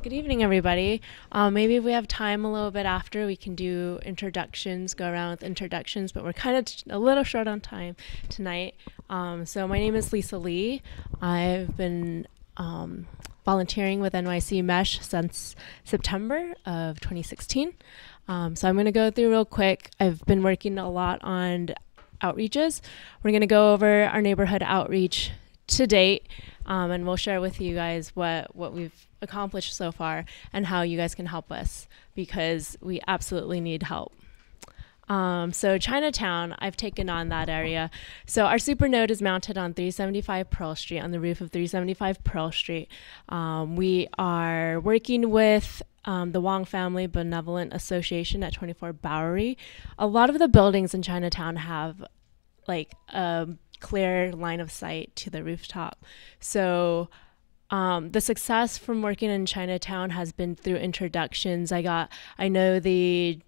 Good evening, everybody. Maybe if we have time a little bit after, we can do introductions, go around with introductions, but we're kind of a little short on time tonight. So my name is Lisa Lee. I've been volunteering with NYC Mesh since September of 2016. So I'm going to go through real quick. I've been working a lot on outreaches. We're going to go over our neighborhood outreach to date, and we'll share with you guys what we've accomplished so far and how you guys can help us because we absolutely need help. So Chinatown, I've taken on that area. So our Supernode is mounted on 375 Pearl Street, on the roof of 375 Pearl Street. We are working with the Wong Family Benevolent Association at 24 Bowery. A lot of the buildings in Chinatown have like a clear line of sight to the rooftop. So the success from working in Chinatown has been through introductions. I know the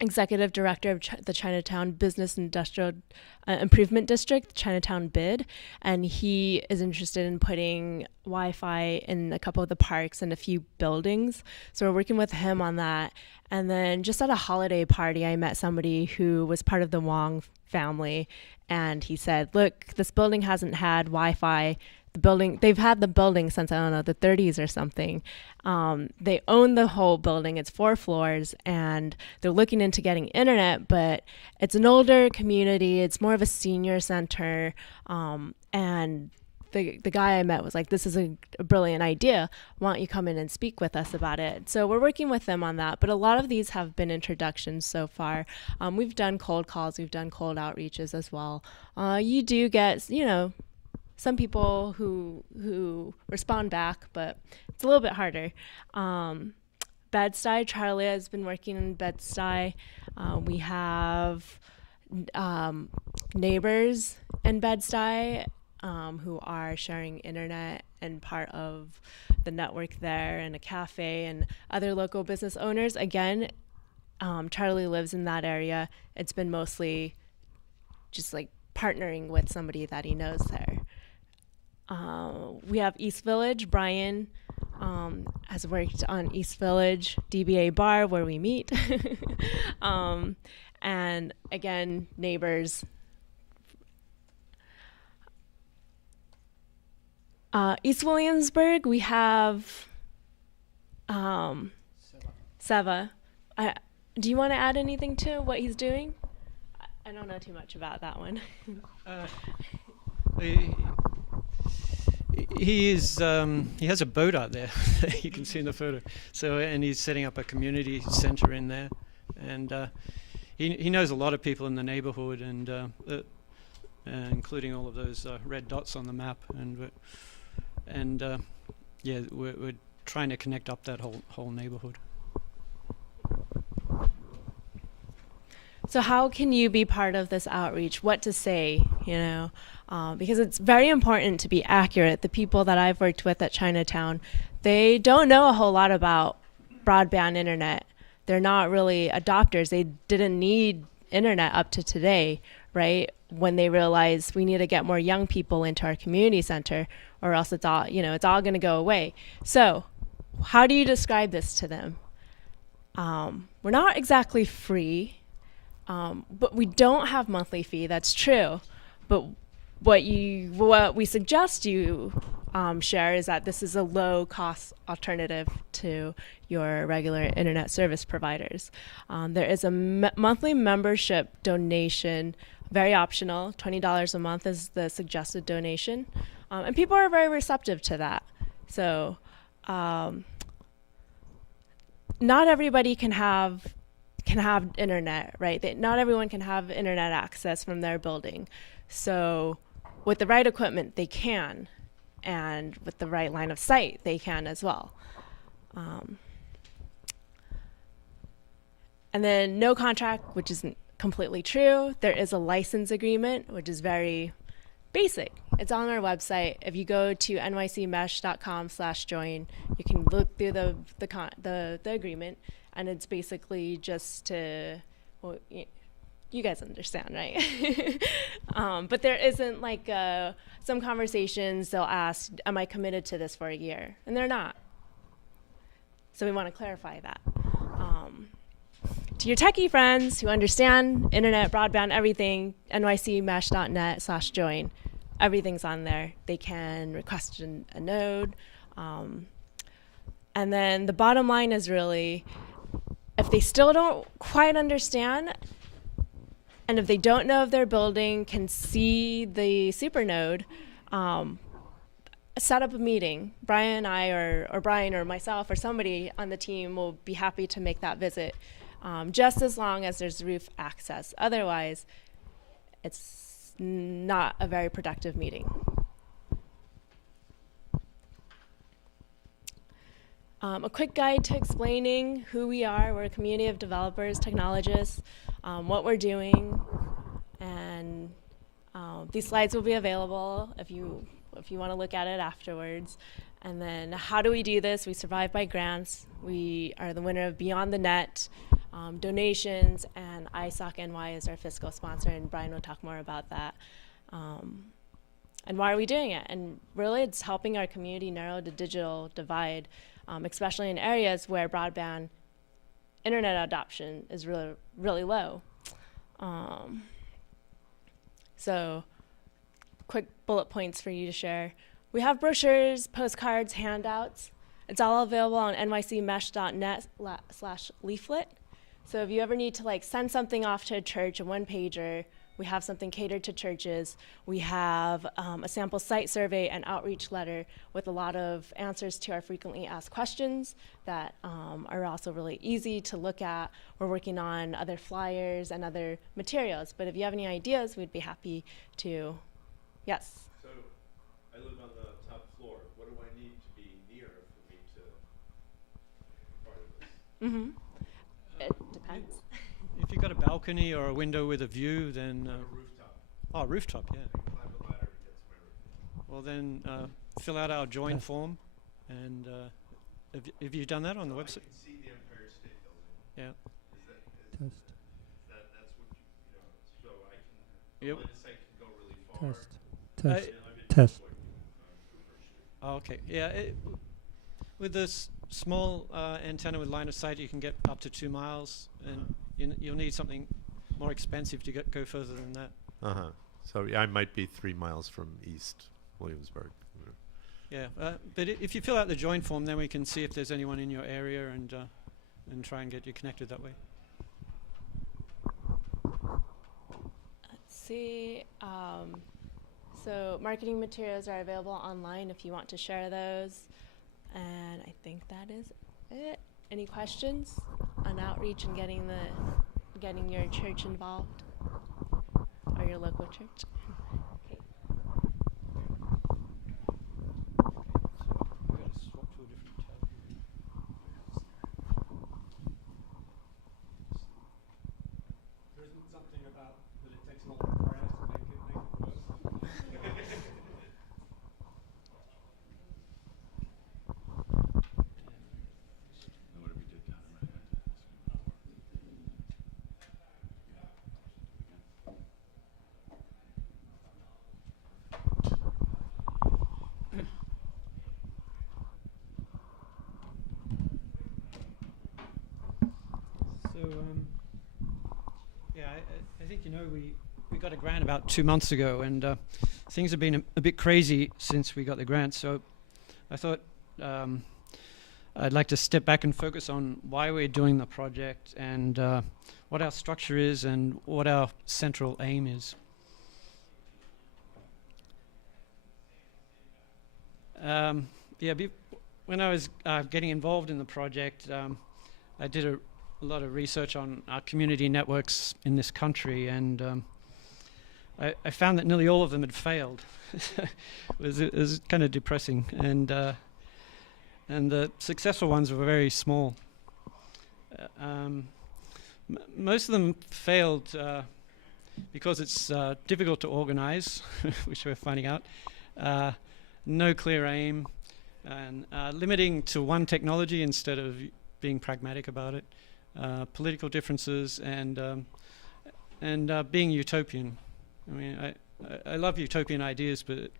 executive director of the Chinatown Business Industrial Improvement District, Chinatown BID, and he is interested in putting Wi-Fi in a couple of the parks and a few buildings. So we're working with him on that. And then just at a holiday party, I met somebody who was part of the Wong family, and he said, look, this building hasn't had Wi-Fi. They've had the building since, I don't know, the 30s or something. They own the whole building. It's 4 floors, and they're looking into getting internet, but it's an older community. It's more of a senior center. And the guy I met was like, this is a brilliant idea. Why don't you come in and speak with us about it? So we're working with them on that. But a lot of these have been introductions so far. We've done cold calls. We've done cold outreaches as well. You do get, some people who respond back, but it's a little bit harder. Bed-Stuy, Charlie has been working in Bed-Stuy. We have neighbors in Bed-Stuy who are sharing internet and part of the network there, and a cafe and other local business owners. Again, Charlie lives in that area. It's been mostly just like partnering with somebody that he knows there. We have East Village. Brian has worked on East Village DBA Bar where we meet. And again, neighbors. East Williamsburg, we have Seva. Do you want to add anything to what he's doing? I don't know too much about that one. He has a boat out there. You can see in the photo. So, and he's setting up a community center in there, and he knows a lot of people in the neighborhood, and including all of those red dots on the map, and yeah, we're trying to connect up that whole neighborhood. So how can you be part of this outreach? What to say, because it's very important to be accurate. The people that I've worked with at Chinatown, they don't know a whole lot about broadband internet. They're not really adopters. They didn't need internet up to today, right? When they realized we need to get more young people into our community center, or else it's all going to go away. So how do you describe this to them? We're not exactly free. But we don't have monthly fee. That's true. But what we suggest you share is that this is a low cost alternative to your regular internet service providers. There is a monthly membership donation, very optional. $20 a month is the suggested donation, and people are very receptive to that. So not everybody can have internet, right? Not everyone can have internet access from their building. So with the right equipment, they can. And with the right line of sight, they can as well. And then no contract, which isn't completely true. There is a license agreement, which is very basic. It's on our website. If you go to nycmesh.com/join, you can look through the agreement. And it's basically just to, well, you guys understand, right? But there isn't some conversations they'll ask, am I committed to this for a year? And they're not. So we want to clarify that. To your techie friends who understand internet, broadband, everything, nycmesh.net/join. Everything's on there. They can request a node. And then the bottom line is really, if they still don't quite understand, and if they don't know if their building can see the Supernode, set up a meeting. Brian and I, or Brian or myself or somebody on the team will be happy to make that visit, just as long as there's roof access. Otherwise, it's not a very productive meeting. A quick guide to explaining who we are. We're a community of developers, technologists, what we're doing, and these slides will be available if you want to look at it afterwards. And then how do we do this? We survive by grants. We are the winner of Beyond the Net, donations, and isoc-ny is our fiscal sponsor, and Brian will talk more about that. And why are we doing it? And really it's helping our community narrow the digital divide, especially in areas where broadband internet adoption is really, really low. So quick bullet points for you to share. We have brochures, postcards, handouts. It's all available on nycmesh.net/leaflet. So if you ever need to send something off to a church, a one-pager, we have something catered to churches. We have a sample site survey and outreach letter with a lot of answers to our frequently asked questions that are also really easy to look at. We're working on other flyers and other materials, but if you have any ideas, we'd be happy to. Yes? So I live on the top floor. What do I need to be near for me to be part of this? Mm-hmm. It depends. If you've got a balcony or a window with a view, then... a rooftop. Oh, rooftop, yeah. I can climb a ladder to get to my rooftop. Well, then fill out our join form. And have you done that on the website? I can see the Empire State Building. Yeah. That's what you know, so I can, Yep. line of sight can go really far. Test. And I'm in Test. Cooper Street. Oh, okay. Yeah. With this small antenna with line of sight, you can get up to 2 miles, and you'll need something more expensive to go further than that. Uh-huh. So yeah, I might be 3 miles from East Williamsburg. Yeah. But if you fill out the join form, then we can see if there's anyone in your area and try and get you connected that way. Let's see. So marketing materials are available online if you want to share those. And I think that is it. Any questions on outreach and getting your church involved or your local church? Okay. We're going to swap to a different tab. There isn't something about that it takes a lot of prayers to make it work. I think we got a grant about 2 months ago, and things have been a bit crazy since we got the grant. So I thought I'd like to step back and focus on why we're doing the project and what our structure is and what our central aim is. When I was getting involved in the project, I did a lot of research on our community networks in this country, and I found that nearly all of them had failed. It was kind of depressing, and the successful ones were very small. Most of them failed because it's difficult to organize, which we're finding out, no clear aim, and limiting to one technology instead of being pragmatic about it, political differences, and being utopian. I mean, I love utopian ideas, but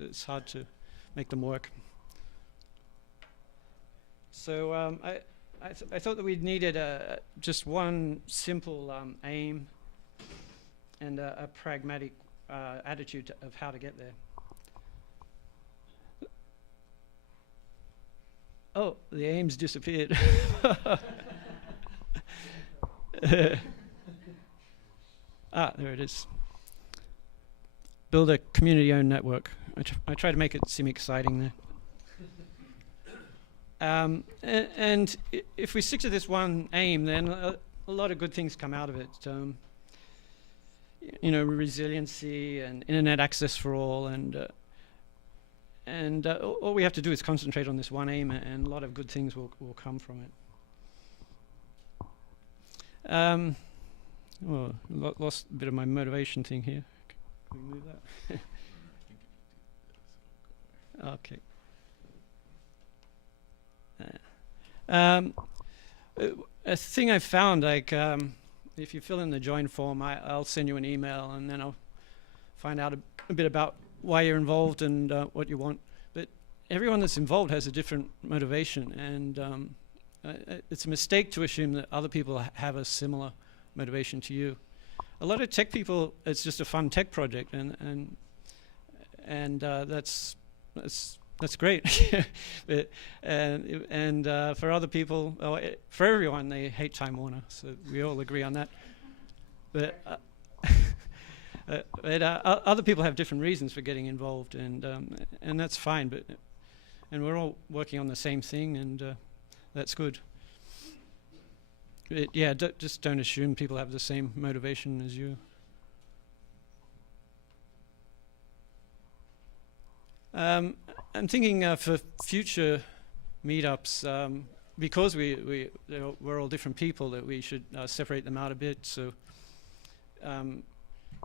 it's hard to make them work. So I thought that we needed just one simple aim and a pragmatic attitude of how to get there. Oh, the aim's disappeared. There it is. Build a community-owned network. I try to make it seem exciting there. And if we stick to this one aim, then a lot of good things come out of it. You know, resiliency and internet access for all, and all we have to do is concentrate on this one aim, and a lot of good things will come from it. Lost a bit of my motivation thing here. Can we move that? Okay. A thing I found, like, if you fill in the join form, I'll send you an email, and then I'll find out a bit about why you're involved and what you want. But everyone that's involved has a different motivation, and it's a mistake to assume that other people have a similar motivation to you. A lot of tech people, it's just a fun tech project, and that's great. But, and for other people, for everyone, they hate Time Warner. So we all agree on that. But other people have different reasons for getting involved, and that's fine. And we're all working on the same thing, and that's good. But yeah, just don't assume people have the same motivation as you. I'm thinking for future meetups, because we're all different people, that we should separate them out a bit. So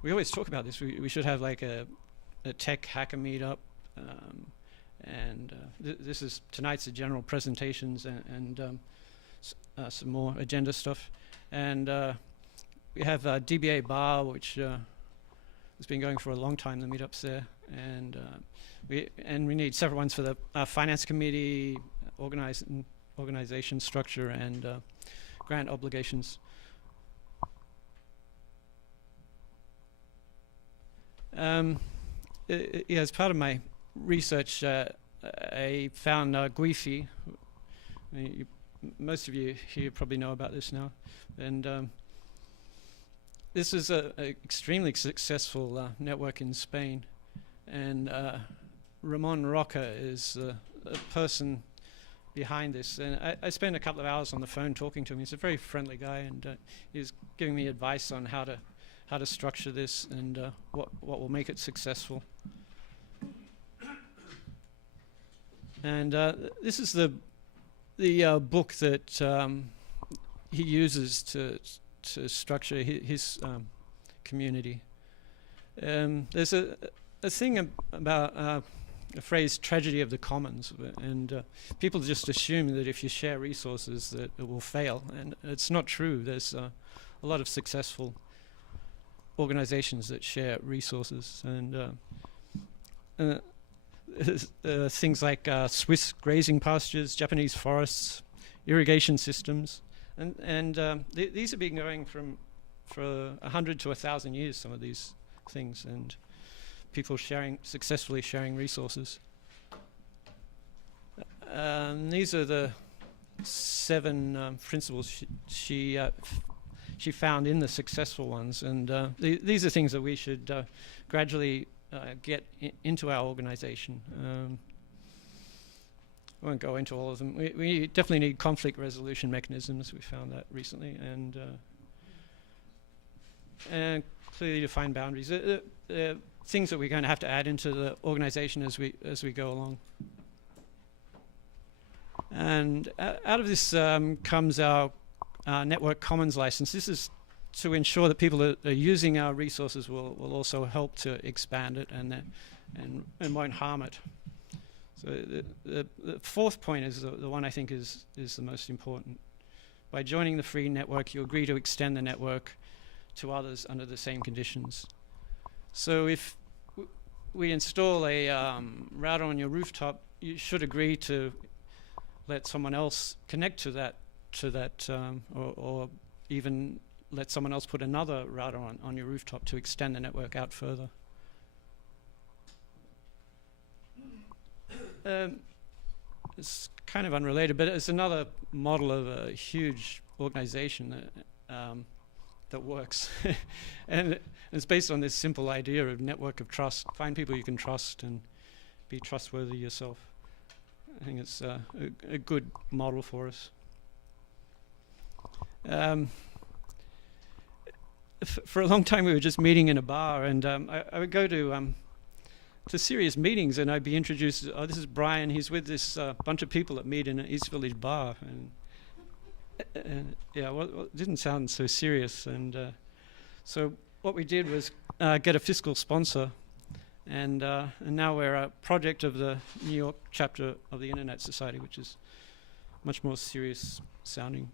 we always talk about this. We should have like a tech hacker meetup, and this is tonight's the general presentations and some more agenda stuff. And we have DBA Bar, which has been going for a long time. The meetups there, and we need several ones for the finance committee, organization structure, and grant obligations. As part of my research, I found GUIFI. Most of you here probably know about this now, and this is an extremely successful network in Spain, and Ramon Roca is a person behind this. And I spent a couple of hours on the phone talking to him. He's a very friendly guy, and he's giving me advice on how to structure this and what will make it successful. And this is the book that he uses to structure his community. There's a thing about a phrase, tragedy of the commons, and people just assume that if you share resources that it will fail, and it's not true. There's a lot of successful organizations that share resources, and things like Swiss grazing pastures, Japanese forests, irrigation systems, and these have been going for 100 to 1,000 years, some of these things, and people successfully sharing resources. These are the 7 principles she found in the successful ones, and these are things that we should gradually get into our organization. I won't go into all of them. We definitely need conflict resolution mechanisms. We found that recently, and clearly defined boundaries. Things that we're going to have to add into the organization as we go along. And out of this comes our network commons license. This is to ensure that people that are using our resources will also help to expand it and won't harm it. So the 4th point is the one I think is the most important. By joining the free network, you agree to extend the network to others under the same conditions. So if we install a router on your rooftop, you should agree to let someone else connect to that, or even let someone else put another router on your rooftop to extend the network out further. It's kind of unrelated, but it's another model of a huge organization that works. And it's based on this simple idea of network of trust. Find people you can trust and be trustworthy yourself. I think it's a good model for us. For a long time we were just meeting in a bar, and I would go to serious meetings, and I'd be introduced, oh, this is Brian, he's with this bunch of people that meet in an East Village bar. And yeah, well, it didn't sound so serious. And so what we did was get a fiscal sponsor, and now we're a project of the New York chapter of the Internet Society, which is much more serious sounding.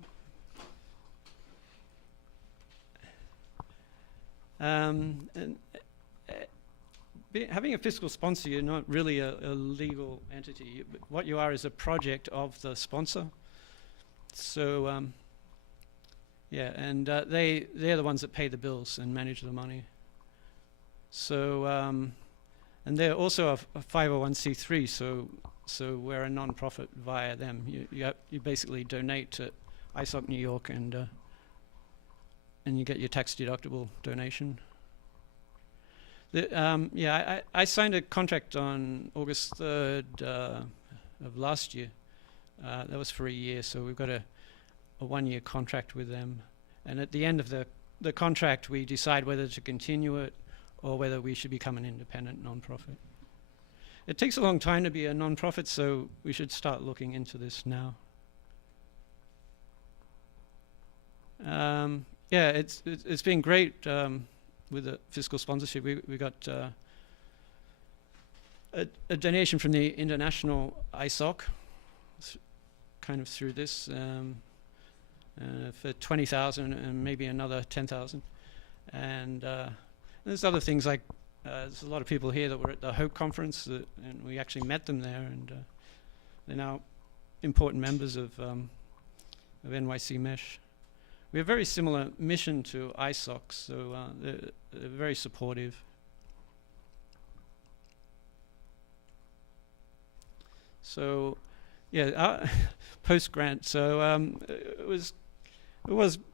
Having a fiscal sponsor, you're not really a legal entity. What you are is a project of the sponsor. So yeah, and they're the ones that pay the bills and manage the money. So and they're also a 501c3. So we're a non-profit via them. You basically donate to isoc New York, and you get your tax deductible donation. Yeah, I signed a contract on August 3rd of last year. That was for a year, so we've got a 1-year contract with them. And at the end of the contract, we decide whether to continue it or whether we should become an independent non-profit. It takes a long time to be a non-profit, so we should start looking into this now. Yeah, it's been great. With the fiscal sponsorship, we got a donation from the international isoc, kind of through this, for 20,000 and maybe another 10,000. And there's other things like there's a lot of people here that were at the Hope conference, and we actually met them there, and they're now important members of NYC Mesh. We have a very similar mission to isoc, so they're very supportive. So, yeah, post-grant. So it was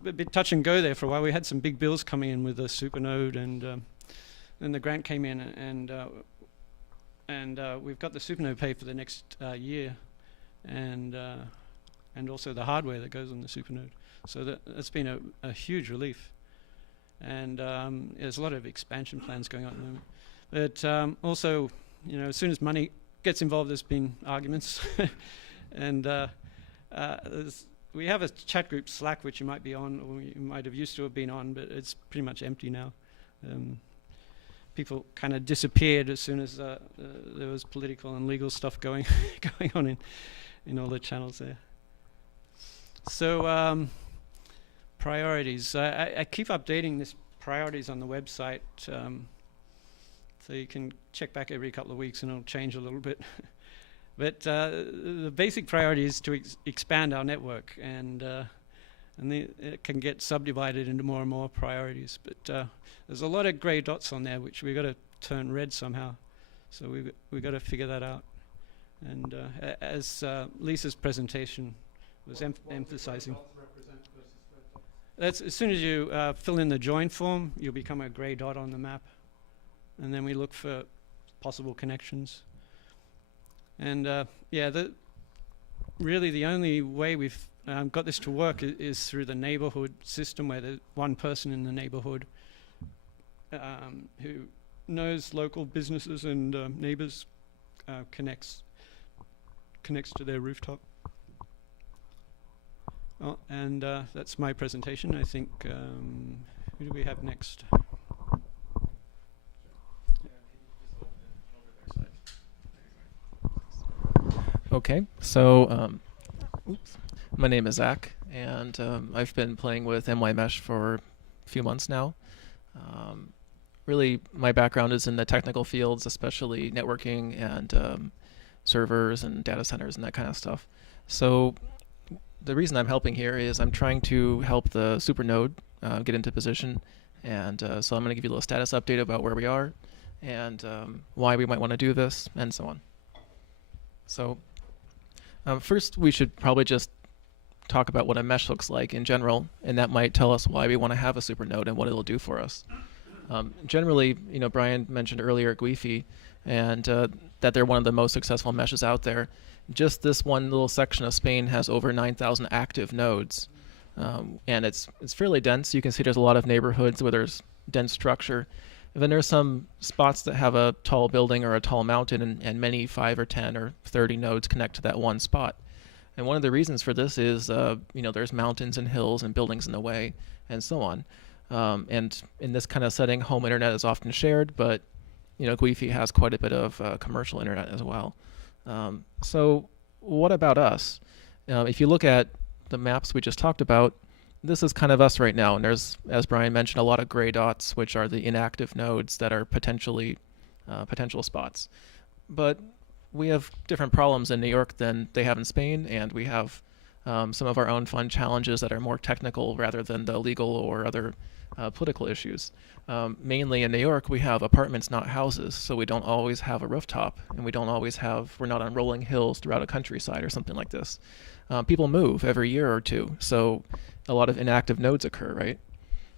a bit touch and go there for a while. We had some big bills coming in with the Supernode, and then the grant came in, and we've got the Supernode paid for the next year, and also the hardware that goes on the Supernode. So that's been a huge relief, and there's a lot of expansion plans going on at the moment. But also, you know, as soon as money gets involved, there's been arguments, and we have a chat group, Slack, which you might be on, or you might have used to have been on, but it's pretty much empty now. People kind of disappeared as soon as there was political and legal stuff going on in all the channels there. So. Priorities. I keep updating this priorities on the website, so you can check back every couple of weeks and it'll change a little bit. But the basic priority is to expand our network, and it can get subdivided into more and more priorities. But there's a lot of grey dots on there which we've got to turn red somehow. So we've got to figure that out. And as Lisa's presentation was emphasizing. That's as soon as you fill in the join form, you'll become a grey dot on the map, and then we look for possible connections. And yeah, really the only way we've got this to work is through the neighborhood system, where there's one person in the neighborhood who knows local businesses and neighbors, connects to their rooftop. Oh, and that's my presentation. I think, who do we have next? Okay, so my name is Zach, and I've been playing with NY Mesh for a few months now. Really, my background is in the technical fields, especially networking and servers and data centers and that kind of stuff. So the reason I'm helping here is I'm trying to help the Supernode get into position, and so I'm going to give you a little status update about where we are and why we might want to do this, and so on. So first, we should probably just talk about what a mesh looks like in general, and that might tell us why we want to have a Supernode and what it'll do for us. Generally, Brian mentioned earlier GUI, and that they're one of the most successful meshes out there. Just this one little section of Spain has over 9,000 active nodes, and it's fairly dense. You can see there's a lot of neighborhoods where there's dense structure. And then there's some spots that have a tall building or a tall mountain, and many 5 or 10 or 30 nodes connect to that one spot. And one of the reasons for this is, there's mountains and hills and buildings in the way, and so on. And in this kind of setting, home internet is often shared, but GUI has quite a bit of commercial internet as well. So what about us? If you look at the maps we just talked about, this is kind of us right now, and there's, as Brian mentioned, a lot of gray dots, which are the inactive nodes that are potential spots. But we have different problems in New York than they have in Spain, and we have some of our own fun challenges that are more technical rather than the legal or other political issues. Mainly in New York, we have apartments, not houses, so we don't always have a rooftop, and we're not on rolling hills throughout a countryside or something like this. People move every year or two, so a lot of inactive nodes occur, right?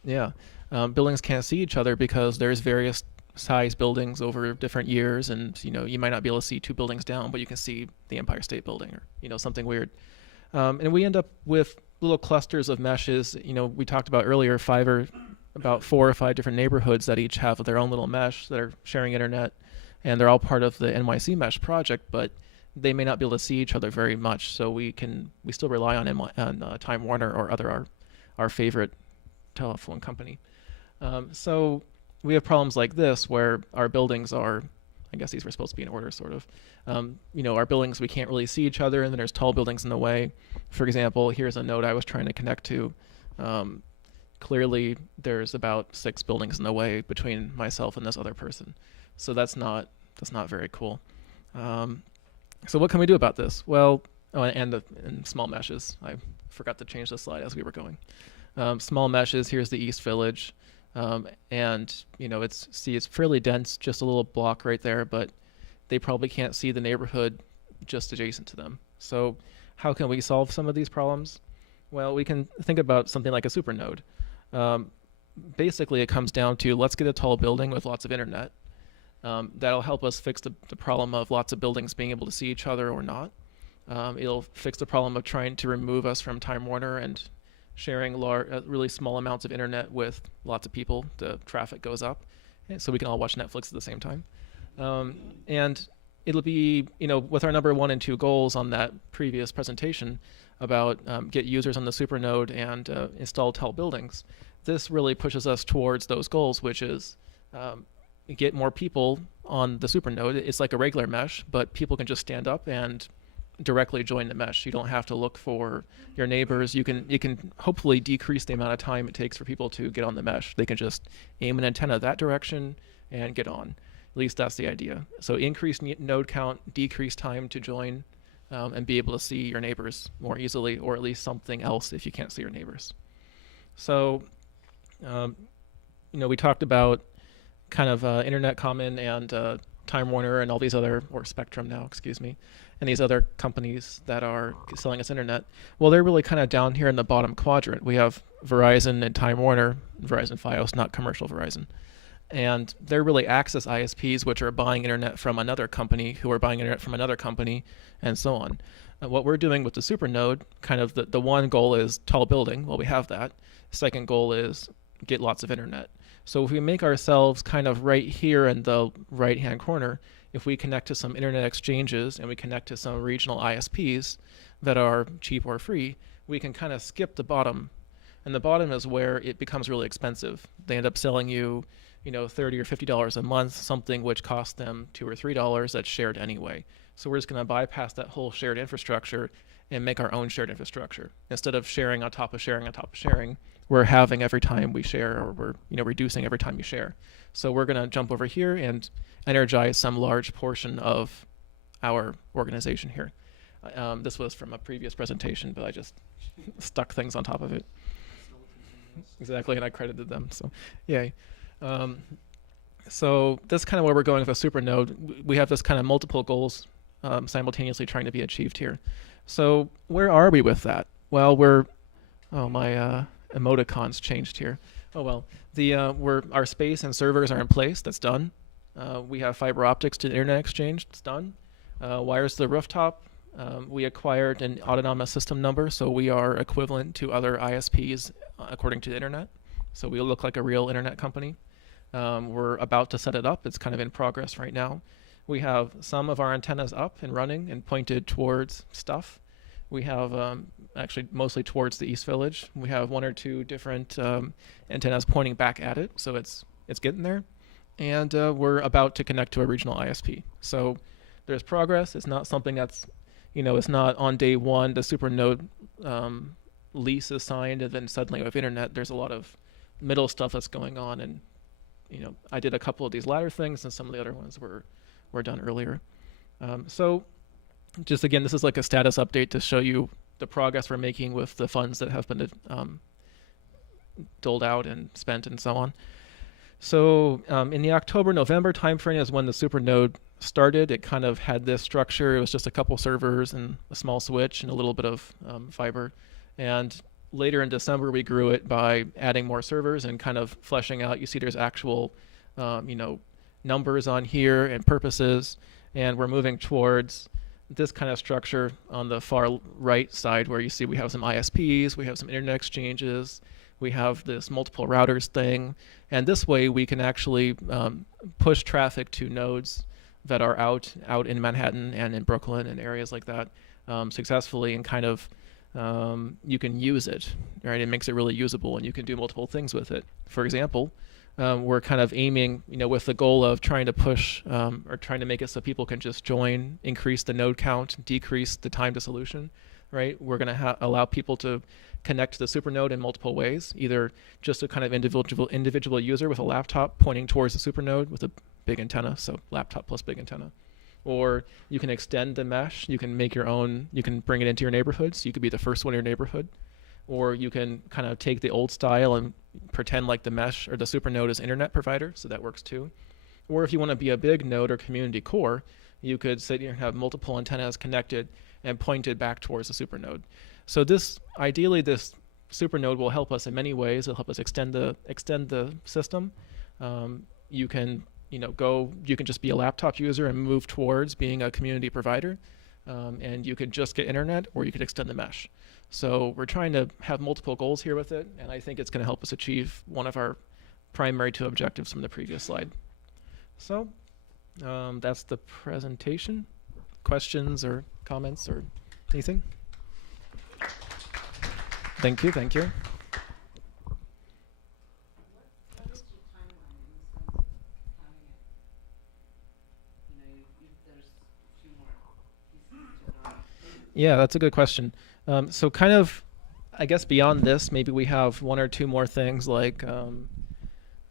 Yeah. Buildings can't see each other because there's various size buildings over different years, and you might not be able to see 2 buildings down, but you can see the Empire State Building or something weird. And we end up with little clusters of meshes. We talked about earlier about 4 or 5 different neighborhoods that each have their own little mesh that are sharing internet, and they're all part of the NYC Mesh project, but they may not be able to see each other very much. So we still rely on Time Warner or our favorite telephone company. So we have problems like this where our buildings are, I guess these were supposed to be in order, sort of. Our buildings, we can't really see each other, and then there's tall buildings in the way. For example, here's a node I was trying to connect to. Clearly, there's about 6 buildings in the way between myself and this other person. So that's not very cool. So what can we do about this? Well, and small meshes. I forgot to change the slide as we were going. Small meshes, here's the East Village. And it's fairly dense, just a little block right there, but they probably can't see the neighborhood just adjacent to them. So how can we solve some of these problems? Well, we can think about something like a Supernode. Basically, it comes down to, let's get a tall building with lots of internet. That'll help us fix the problem of lots of buildings being able to see each other or not. It'll fix the problem of trying to remove us from Time Warner and sharing really small amounts of internet with lots of people. The traffic goes up, so we can all watch Netflix at the same time. And it'll be, with our number 1 and 2 goals on that previous presentation about get users on the Supernode and install tall buildings, this really pushes us towards those goals, which is get more people on the Supernode. It's like a regular mesh, but people can just stand up and directly join the mesh. You don't have to look for your neighbors. You can hopefully decrease the amount of time it takes for people to get on the mesh. They can just aim an antenna that direction and get on. At least that's the idea. So increase node count, decrease time to join, and be able to see your neighbors more easily, or at least something else if you can't see your neighbors. So, we talked about kind of Internet Common and Time Warner and all these other, or Spectrum now, excuse me, and these other companies that are selling us internet. Well, they're really kind of down here in the bottom quadrant. We have Verizon and Time Warner, Verizon Fios, not commercial Verizon. And they're really access ISPs, which are buying internet from another company, who are buying internet from another company, and so on. What we're doing with the Supernode, kind of the one goal is tall building. Well, we have that. Second goal is get lots of internet. So if we make ourselves kind of right here in the right-hand corner, if we connect to some internet exchanges and we connect to some regional ISPs that are cheap or free, we can kind of skip the bottom. And the bottom is where it becomes really expensive. They end up selling you, $30 or $50 a month, something which costs them $2 or $3 that's shared anyway. So we're just going to bypass that whole shared infrastructure and make our own shared infrastructure. Instead of sharing on top of sharing on top of sharing, we're halving every time we share, or we're reducing every time you share. So we're going to jump over here and energize some large portion of our organization here. This was from a previous presentation, but I just stuck things on top of it. Exactly, and I credited them, so yay. So this is kind of where we're going with a Supernode. We have this kind of multiple goals simultaneously trying to be achieved here. So where are we with that? Well, my emoticons changed here. Oh well, our space and servers are in place. That's done. We have fiber optics to the internet exchange. It's done. Wires to the rooftop. We acquired an autonomous system number, so we are equivalent to other ISPs according to the internet. So we look like a real internet company. We're about to set it up. It's kind of in progress right now. We have some of our antennas up and running and pointed towards stuff. We have actually mostly towards the East Village. We have 1 or 2 different antennas pointing back at it, so it's getting there. And we're about to connect to a regional ISP. So there's progress. It's not something that's, it's not on day one, the Supernode lease is signed, and then suddenly with internet, there's a lot of middle stuff that's going on. And, I did a couple of these latter things, and some of the other ones were done earlier. So just again, this is like a status update to show you the progress we're making with the funds that have been doled out and spent and so on. So in the October-November timeframe is when the Supernode started. It kind of had this structure. It was just a couple servers and a small switch and a little bit of fiber. And later in December, we grew it by adding more servers and kind of fleshing out. You see there's actual, numbers on here and purposes. And we're moving towards this kind of structure on the far right side where you see we have some ISPs, we have some internet exchanges, we have this multiple routers thing. And this way we can actually push traffic to nodes that are out in Manhattan and in Brooklyn and areas like that successfully, and kind of you can use it, right? It makes it really usable, and you can do multiple things with it. For example, we're kind of aiming, with the goal of trying to push or trying to make it so people can just join, increase the node count, decrease the time to solution, right? We're going to allow people to connect to the Supernode in multiple ways, either just a kind of individual user with a laptop pointing towards the Supernode with a big antenna, so laptop plus big antenna. Or you can extend the mesh. You can make your own, you can bring it into your neighborhood, so you could be the first one in your neighborhood. Or you can kind of take the old style and pretend like the mesh or the Supernode is internet provider, so that works too. Or if you want to be a big node or community core, you could sit here and have multiple antennas connected and pointed back towards the Supernode. So ideally this Supernode will help us in many ways. It'll help us extend the system. You can you can just be a laptop user and move towards being a community provider, and you could just get internet, or you could extend the mesh. So we're trying to have multiple goals here with it, and I think it's going to help us achieve one of our primary 2 objectives from the previous slide. So that's the presentation. Questions or comments or anything? Thank you. Yeah, that's a good question. So kind of, I guess beyond this, maybe we have 1 or 2 more things like,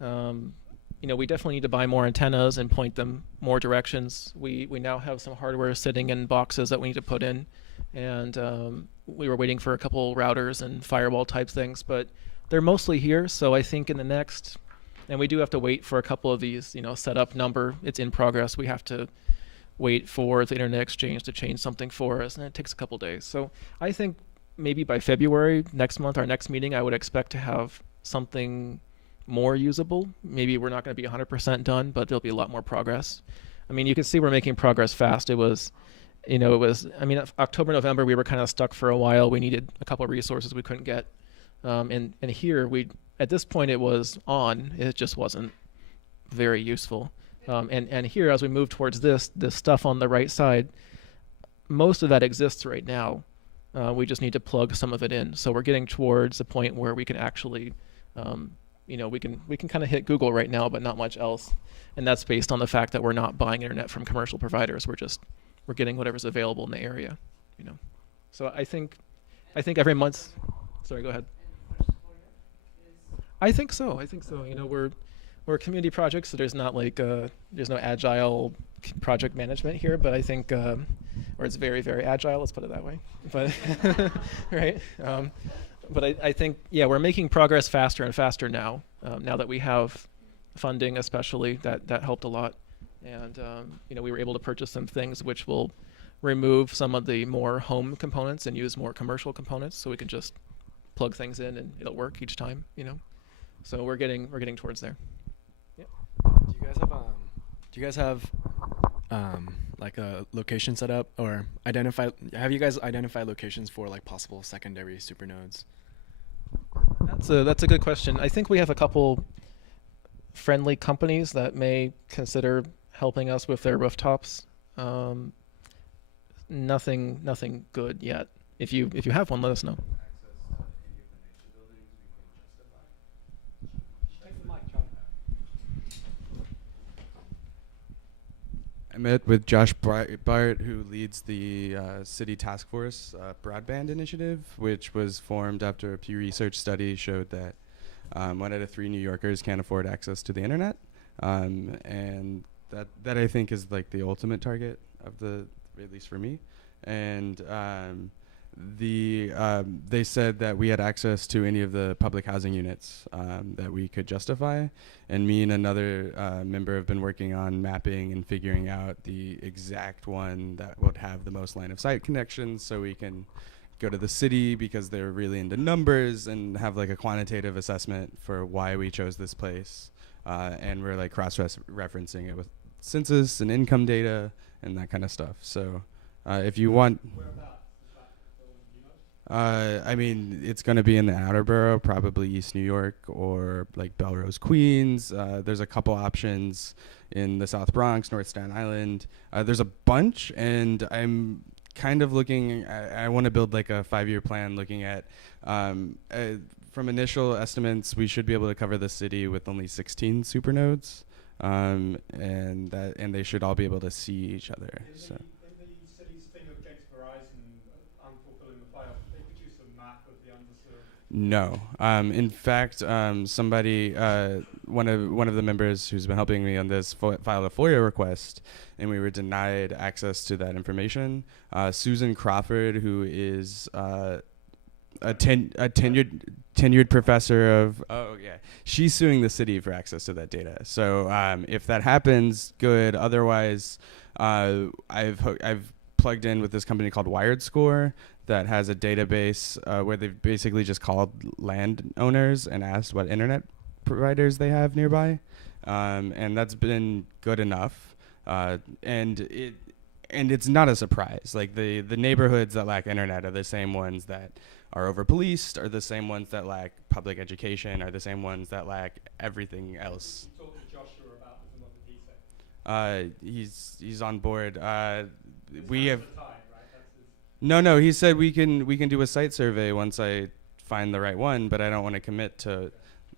we definitely need to buy more antennas and point them more directions. We now have some hardware sitting in boxes that we need to put in, and we were waiting for a couple routers and firewall type things, but they're mostly here. So I think in the next, and we do have to wait for a couple of these, setup number. It's in progress. We have to wait for the internet exchange to change something for us, and it takes a couple days. So I think maybe by February next month, our next meeting, I would expect to have something more usable. Maybe we're not going to be 100% done, but there'll be a lot more progress. I mean, you can see we're making progress fast. October, November, we were kind of stuck for a while. We needed a couple of resources we couldn't get. And here, at this point, it was on. It just wasn't very useful. And here, as we move towards this stuff on the right side, most of that exists right now. We just need to plug some of it in. So we're getting towards a point where we can actually, we can kind of hit Google right now, but not much else. And that's based on the fact that we're not buying internet from commercial providers. We're getting whatever's available in the area, So I think every month. Sorry, go ahead. I think so. we're a community project, so there's not like there's no agile project management here, but I think or it's very, very agile, let's put it that way. But right. But I think, yeah, we're making progress faster and faster now. Now that we have funding, especially, that helped a lot. And we were able to purchase some things which will remove some of the more home components and use more commercial components, so we can just plug things in and it'll work each time. So we're getting towards there. Yeah. Do you guys have like a location set up, or have you guys identified locations for like possible secondary supernodes? That's a good question. I think we have a couple friendly companies that may consider helping us with their rooftops. Nothing good yet. If you have one, let us know. I met with Josh Bart, who leads the City Task Force Broadband Initiative, which was formed after a Pew Research study showed that 1 out of 3 New Yorkers can't afford access to the internet, and that I think is like the ultimate target of at least for me. And they said that we had access to any of the public housing units that we could justify, and me and another member have been working on mapping and figuring out the exact one that would have the most line of sight connections, so we can go to the city, because they're really into numbers, and have like a quantitative assessment for why we chose this place, and we're like cross-referencing it with census and income data and that kind of stuff. So if you want, I mean, it's going to be in the outer borough, probably East New York or like Belrose, Queens. There's a couple options in the South Bronx, North Staten Island. There's a bunch, and I'm kind of looking, I want to build like a 5-year plan looking at, from initial estimates, we should be able to cover the city with only 16 supernodes, and they should all be able to see each other. So. The city's thing against Verizon unfulfilling the file, they produce a map of the underserved? No. In fact, somebody, one of the members who's been helping me on this filed a FOIA request, and we were denied access to that information. Susan Crawford, who is a tenured professor of, she's suing the city for access to that data. So if that happens, good. Otherwise, I've plugged in with this company called WiredScore that has a database where they've basically just called landowners and asked what internet providers they have nearby, and that's been good enough. And it's not a surprise. Like the neighborhoods that lack internet are the same ones that are over-policed, are the same ones that lack public education, are the same ones that lack everything else. You talked to Joshua about this, and what did he say? He's on board. We have time, right? No. He said we can do a site survey once I find the right one, but I don't want to commit to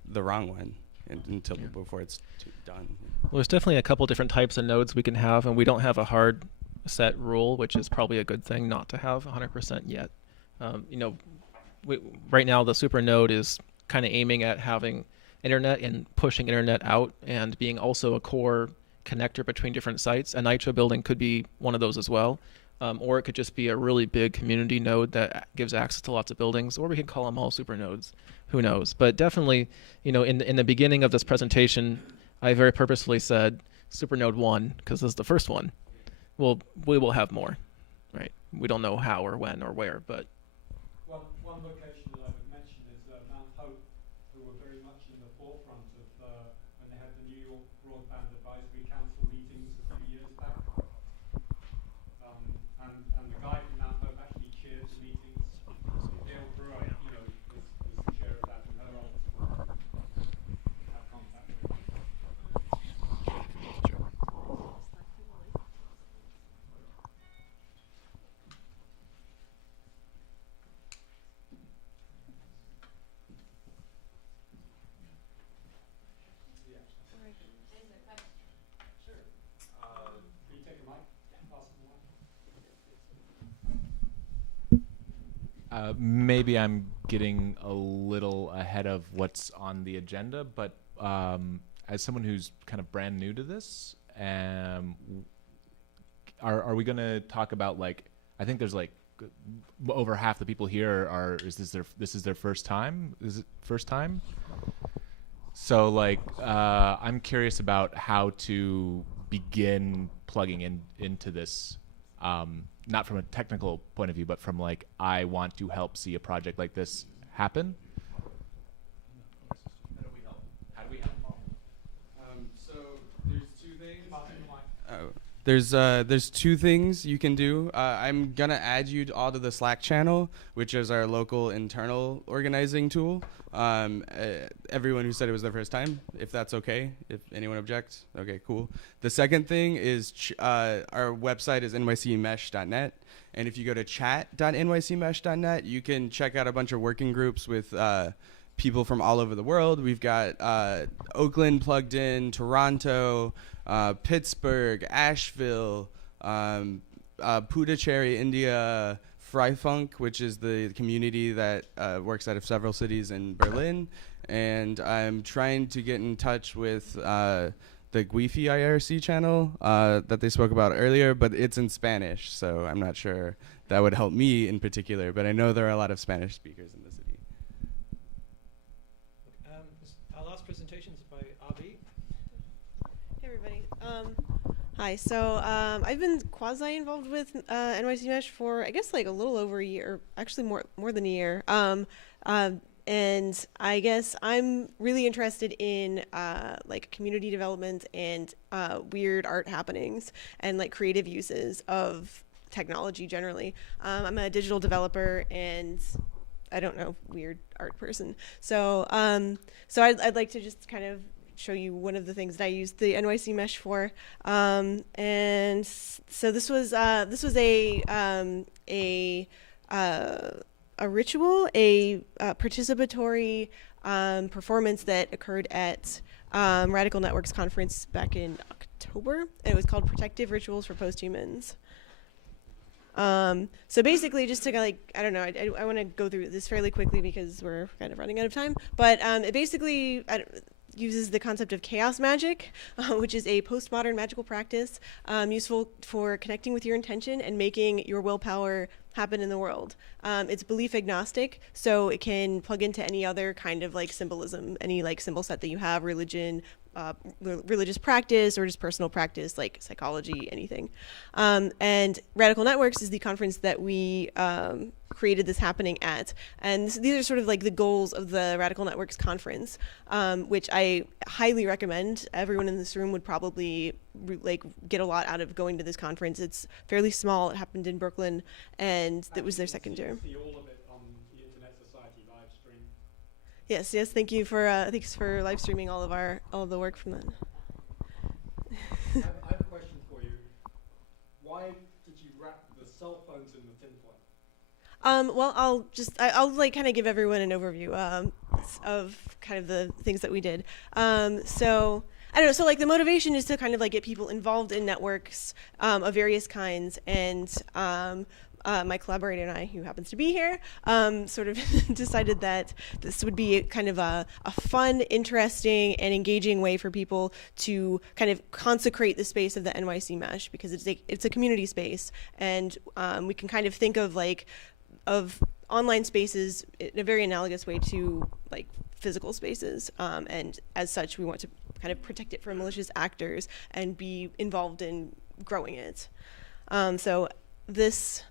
the wrong one until before it's done. Well, there's definitely a couple different types of nodes we can have, and we don't have a hard set rule, which is probably a good thing not to have 100% yet. Right now the Supernode is kind of aiming at having internet and pushing internet out, and being also a core connector between different sites. A Nitro building could be one of those as well, or it could just be a really big community node that gives access to lots of buildings, or we could call them all supernodes. Who knows? But definitely, in the beginning of this presentation, I very purposefully said Supernode 1 because this is the first one. Well, we will have more, right? We don't know how or when or where, but one location that I would mention is Mount Hope, who were very much in the forefront of when they had the New York Broadband Advisory Council meetings a few years back. And the guy from Mount Hope actually chaired the meetings. Gail Brewer, was the chair of that, and her office will have contact with him. Maybe I'm getting a little ahead of what's on the agenda, but as someone who's kind of brand new to this, are we going to talk about, like, I think there's like over half the people here this is their first time? Is it first time? So like, I'm curious about how to begin plugging into this, not from a technical point of view, but from like, I want to help see a project like this happen. How do we help? So there's two things. There's two things you can do. I'm gonna add you all to the Slack channel, which is our local internal organizing tool. Everyone who said it was their first time, if that's okay, if anyone objects, okay, cool. The second thing is our website is nycmesh.net, and if you go to chat.nycmesh.net, you can check out a bunch of working groups with people from all over the world. We've got Oakland plugged in, Toronto, Pittsburgh, Asheville, Puducherry, India, Freifunk, which is the community that works out of several cities in Berlin. And I'm trying to get in touch with the Guifi IRC channel that they spoke about earlier, but it's in Spanish, so I'm not sure that would help me in particular, but I know there are a lot of Spanish speakers in the city. Our last presentation is by RB. Hey everybody. Hi. So I've been quasi involved with NYC Mesh for I guess like a little over a year, actually more than a year. And I guess I'm really interested in like community development and weird art happenings and like creative uses of technology generally. I'm a digital developer and I don't know, weird art person. So I'd like to just kind of show you one of the things that I used the NYC Mesh for. And so this was a ritual, a participatory performance that occurred at Radical Networks conference back in October, and it was called Protective Rituals for Posthumans. So basically, just to like, I don't know, I want to go through this fairly quickly because we're kind of running out of time, but it basically uses the concept of chaos magic, which is a postmodern magical practice useful for connecting with your intention and making your willpower happen in the world. It's belief agnostic, so it can plug into any other kind of like symbolism, any like symbol set that you have, religion, religious practice, or just personal practice like psychology, anything. And Radical Networks is the conference that we created this happening at. And these are sort of like the goals of the Radical Networks conference, which I highly recommend. Everyone in this room would probably get a lot out of going to this conference. It's fairly small. It happened in Brooklyn, and it was their second year. See all of it on the Internet Society live stream. Yes. Thank you for thanks for live streaming all of the work from that. I have a question for you. Why did you wrap the cell phones in the tinfoil? Well, I'll like kind of give everyone an overview of kind of the things that we did. So I don't know. So like the motivation is to kind of like get people involved in networks of various kinds, and my collaborator and I, who happens to be here, sort of decided that this would be kind of a fun, interesting, and engaging way for people to kind of consecrate the space of the NYC Mesh, because it's a community space, and we can kind of think of online spaces in a very analogous way to like physical spaces, and as such, we want to kind of protect it from malicious actors and be involved in growing it. So this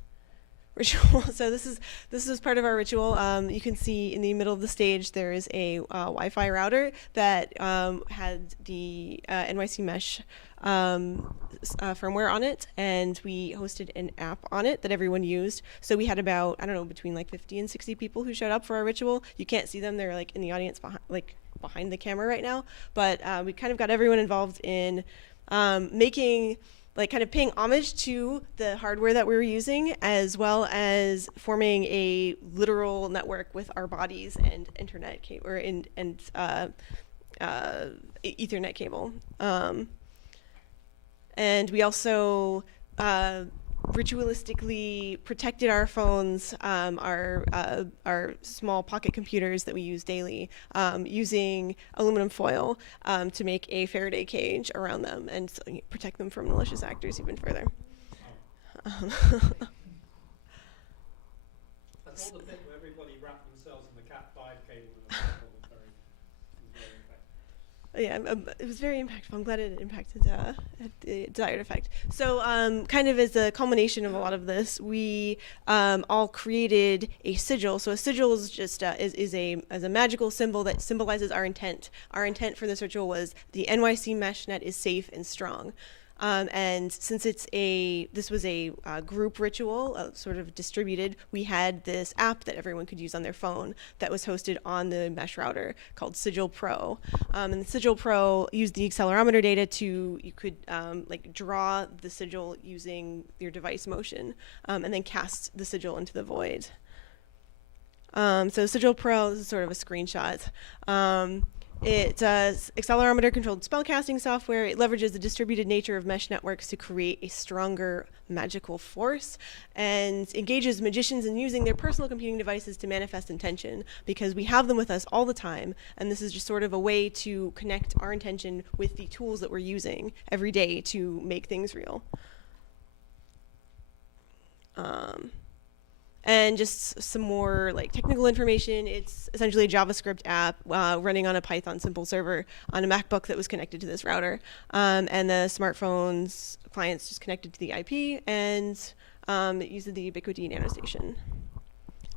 ritual. So this is part of our ritual. You can see in the middle of the stage there is a Wi-Fi router that had the NYC Mesh firmware on it, and we hosted an app on it that everyone used. So we had about, I don't know, between like 50 and 60 people who showed up for our ritual. You can't see them; they're like in the audience behind the camera right now. But we kind of got everyone involved in making, like, kind of paying homage to the hardware that we were using, as well as forming a literal network with our bodies and internet cable and Ethernet cable. And we also ritualistically protected our phones, our small pocket computers that we use daily, using aluminum foil to make a Faraday cage around them and so protect them from malicious actors even further. I thought the bit where everybody wrapped themselves in the Cat5 cable in the cycle was very effective. Yeah, it was very impactful. I'm glad it impacted had the desired effect. So kind of as a culmination of a lot of this, we all created a sigil. So a sigil is just is a magical symbol that symbolizes our intent. Our intent for this ritual was the NYC MeshNet is safe and strong. And since this was a group ritual, sort of distributed, we had this app that everyone could use on their phone that was hosted on the mesh router called Sigil Pro. And the Sigil Pro used the accelerometer data you could like draw the sigil using your device motion, and then cast the sigil into the void. So Sigil Pro, this is sort of a screenshot. It does accelerometer-controlled spellcasting software. It leverages the distributed nature of mesh networks to create a stronger magical force, and engages magicians in using their personal computing devices to manifest intention, because we have them with us all the time, and this is just sort of a way to connect our intention with the tools that we're using every day to make things real. And just some more like technical information. It's essentially a JavaScript app running on a Python simple server on a MacBook that was connected to this router. And the smartphone's clients just connected to the IP, and it uses the Ubiquiti nanostation.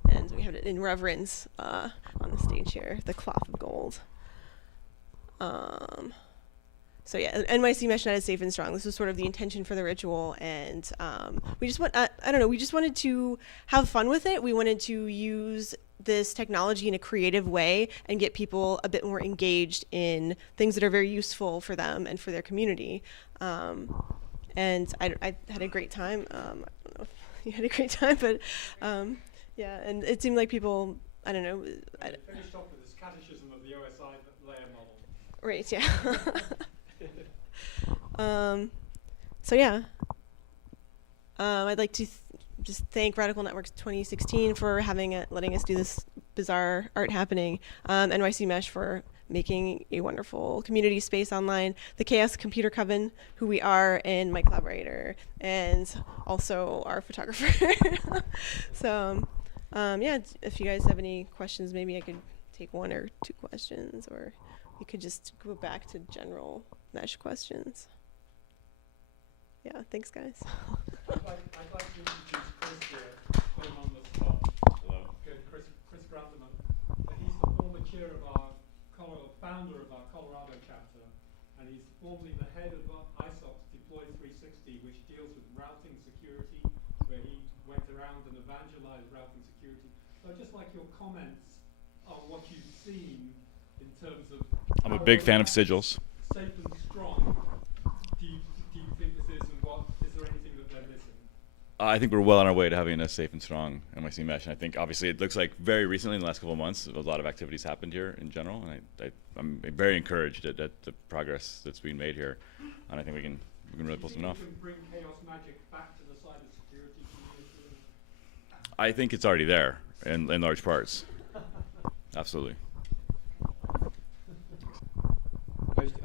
And we have it in reverence on the stage here, the cloth of gold. So yeah, NYC MeshNet is safe and strong. This was sort of the intention for the ritual, and we just we just wanted to have fun with it. We wanted to use this technology in a creative way and get people a bit more engaged in things that are very useful for them and for their community. And I had a great time. I don't know if you had a great time, but yeah, and it seemed like people, I don't know. It finished off with this catechism of the OSI layer model. Right, yeah. So yeah, I'd like to just thank Radical Networks 2016 for letting us do this bizarre art happening, NYC Mesh for making a wonderful community space online, the Chaos Computer Coven, who we are, and my collaborator, and also our photographer. So yeah, if you guys have any questions, maybe I could take one or two questions, or we could just go back to general mesh questions. Yeah, thanks guys. I'd like to introduce Chris here, put him on the spot. Hello. Good, Chris Grandeman. He's the former chair of founder of our Colorado chapter, and he's formerly the head of isoc-ny Deploy 360, which deals with routing security, where he went around and evangelized routing security. So I'd just like your comments on what you've seen in terms of. I'm a big fan of sigils. Safe and strong. Do you think this is, and is there anything that they're missing? I think we're well on our way to having a safe and strong NYC Mesh, and I think obviously it looks like very recently in the last couple of months a lot of activities happened here in general, and I'm very encouraged at the progress that's being made here, and I think we can really pull something off. Do you think we can bring chaos magic back to the cybersecurity community? I think it's already there in large parts. Absolutely.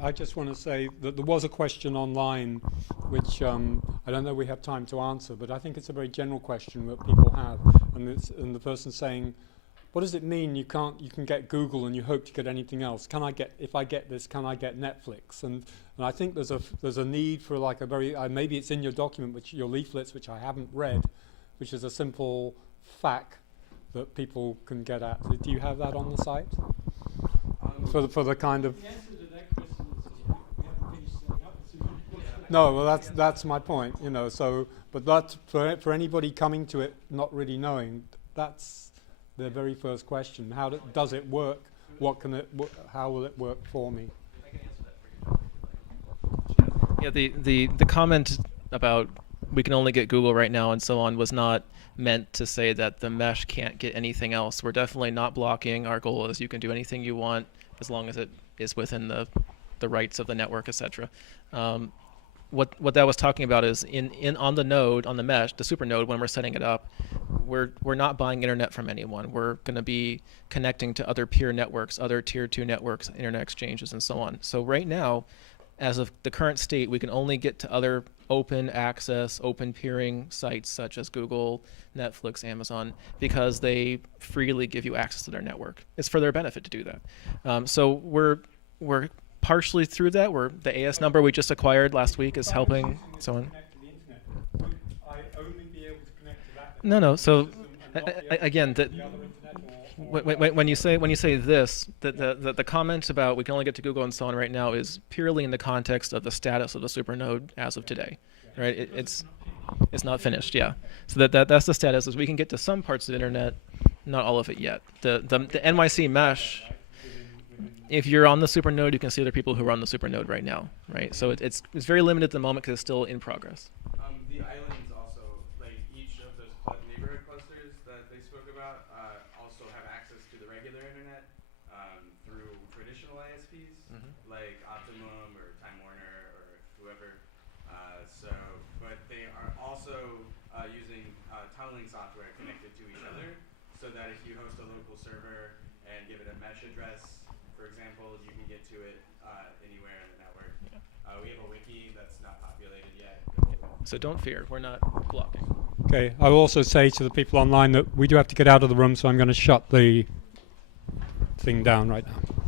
I just want to say that there was a question online which I don't know we have time to answer, but I think it's a very general question that people have, and the person saying, what does it mean you can get Google and you hope to get anything else? If I get this, can I get Netflix? And I think there's a need for like a very maybe it's in your document, your leaflets, which I haven't read, which is a simple FAQ that people can get at. Do you have that on the site? For the kind of. No, well, that's my point, you know. So, but that's for anybody coming to it not really knowing, that's their very first question. How does it work? How will it work for me? Yeah, the comment about we can only get Google right now and so on was not meant to say that the mesh can't get anything else. We're definitely not blocking. Our goal is you can do anything you want as long as it is within the rights of the network, etc. what that was talking about is in on the node, on the mesh, the Supernode, when we're setting it up, we're not buying internet from anyone. We're going to be connecting to other peer networks, other tier 2 networks, internet exchanges, and so on. So right now, as of the current state, we can only get to other open access, open peering sites such as Google, Netflix, Amazon, because they freely give you access to their network. It's for their benefit to do that. So we're partially through that. The AS number we just acquired last week is helping. So on. No. So again, when you say this, the comment about we can only get to Google and so on right now is purely in the context of the status of the Supernode as of today, right? It's not finished, yeah. So that's the status, is we can get to some parts of the internet, not all of it yet. The NYC Mesh, if you're on the Supernode, you can see other people who are on the Supernode right now, right? So it's very limited at the moment because it's still in progress. The islands also, like each of those neighborhood clusters that they spoke about, also have access to the regular internet through traditional ISPs, like Optimum or Time Warner or whoever. But they are also using tunneling software connected to each other, so that if you host a local server and give it a mesh address, for example, you can get to it anywhere in the network. We have a wiki that's not populated yet. So don't fear, we're not blocking. Okay, I will also say to the people online that we do have to get out of the room, so I'm going to shut the thing down right now.